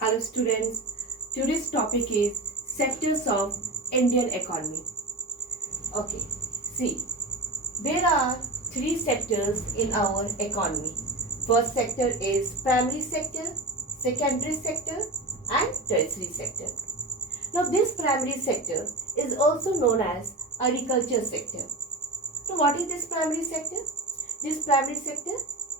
Hello students, today's topic is sectors of Indian economy. Okay, see, there are three sectors in our economy. First sector is primary sector, secondary sector and tertiary sector. Now this primary sector is also known as agriculture sector. Now what is this primary sector? This primary sector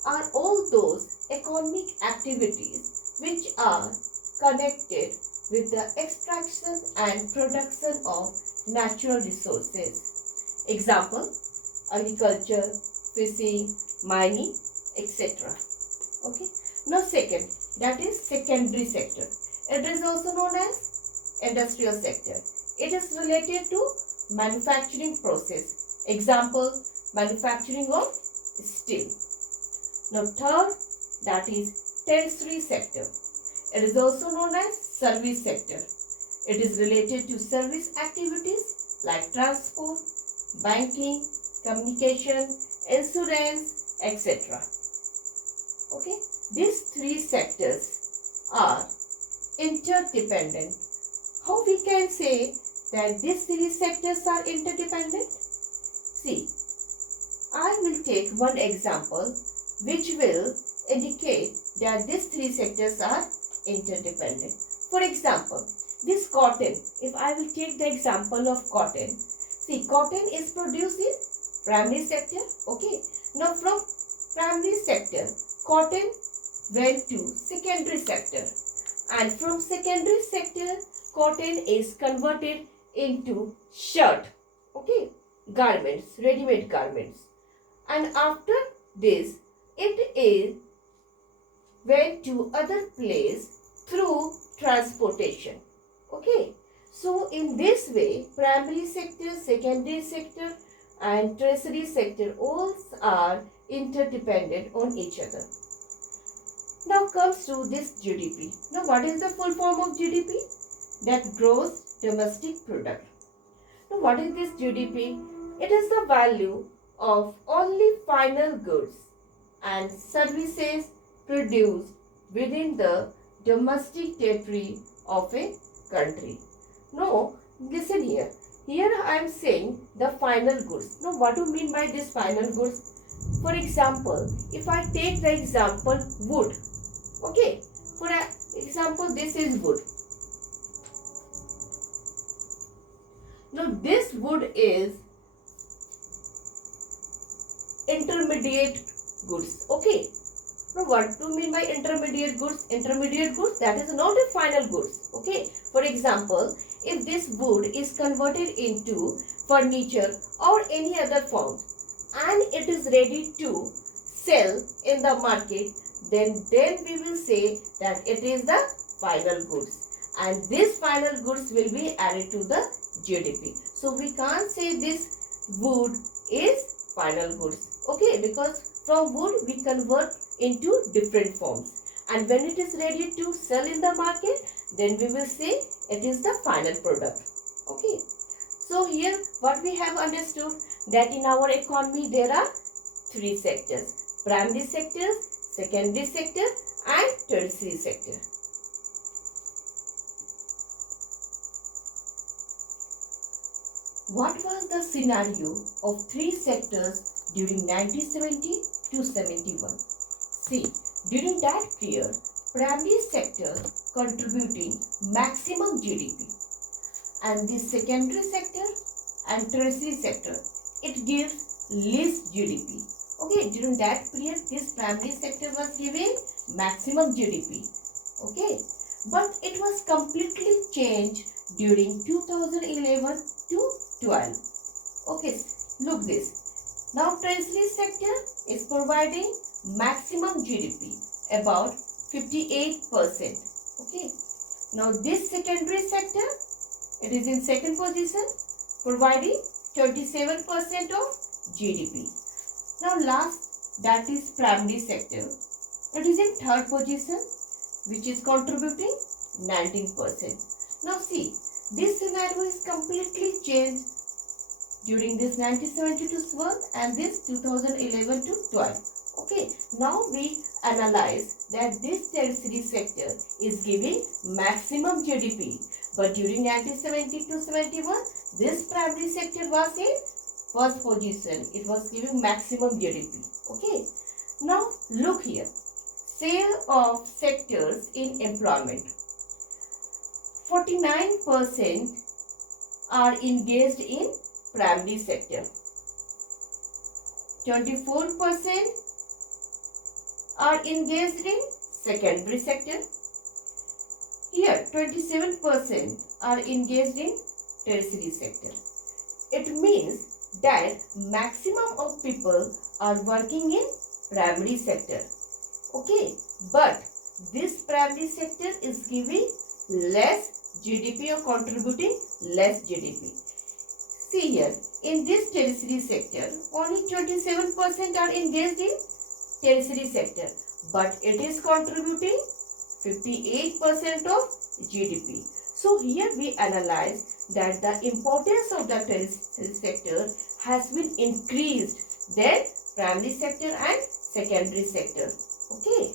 are all those economic activities which are connected with the extraction and production of natural resources. Example, agriculture, fishing, mining, etc. Okay. Now second, that is secondary sector. It is also known as industrial sector. It is related to manufacturing process. Example, manufacturing of steel. Now third, that is tertiary sector. It is also known as service sector. It is related to service activities like transport, banking, communication, insurance, etc. Okay, these three sectors are interdependent. How we can say that these three sectors are interdependent? See, I will take one example which will indicate that these three sectors are interdependent. For example, this cotton, if I will take the example of cotton, see, cotton is produced in primary sector. Okay, now from primary sector, cotton went to secondary sector, and from secondary sector, cotton is converted into shirt. Okay, garments, ready-made garments, and after this, it is went to other place through transportation. Okay, so in this way, primary sector, secondary sector and tertiary sector all are interdependent on each other. Now comes to this GDP. Now what is the full form of GDP? That gross domestic product. Now what is this GDP? It is the value of only final goods and services produced within the domestic territory of a country. No, listen here. Here I am saying the final goods. Now what do you mean by this final goods? For example, if I take the example wood. Okay, for example, this is wood. Now this wood is intermediate goods. Okay, now what do you mean by intermediate goods? Intermediate goods, that is not a final goods. Okay, for example, if this wood is converted into furniture or any other form and it is ready to sell in the market, then we will say that it is the final goods, and this final goods will be added to the GDP. So we can't say this wood is final goods. Okay, because from wood we convert into different forms, and when it is ready to sell in the market, then we will say it is the final product. Okay, so here what we have understood, that in our economy there are three sectors: primary sector, secondary sector and tertiary sector. What was the scenario of three sectors during 1970 to 71? See, during that period, primary sector contributing maximum GDP, and the secondary sector and tertiary sector, it gives least GDP. Okay, during that period, this primary sector was giving maximum GDP. Okay, but it was completely changed during 2011 to 12. Okay, look this. Now tertiary sector is providing maximum GDP, about 58%. Okay, now this secondary sector, it is in second position, providing 27% of GDP. Now last, that is primary sector. It is in third position, which is contributing 19%. Now see, this scenario is completely changed during this 1970 to 12 and this 2011 to 12. Okay, now we analyze that this tertiary sector is giving maximum GDP, but during 1970 to 71, this primary sector was in first position. It was giving maximum GDP. Okay, now look here. Share of sectors in employment. 49% are engaged in primary sector. 24% are engaged in secondary sector. Here 27% are engaged in tertiary sector. It means that maximum of people are working in primary sector. Okay, but this primary sector is giving less GDP or contributing less GDP. See here, in this tertiary sector, only 27% are engaged in tertiary sector, but it is contributing 58% of GDP. So here we analyze that the importance of the tertiary sector has been increased than primary sector and secondary sector. Okay.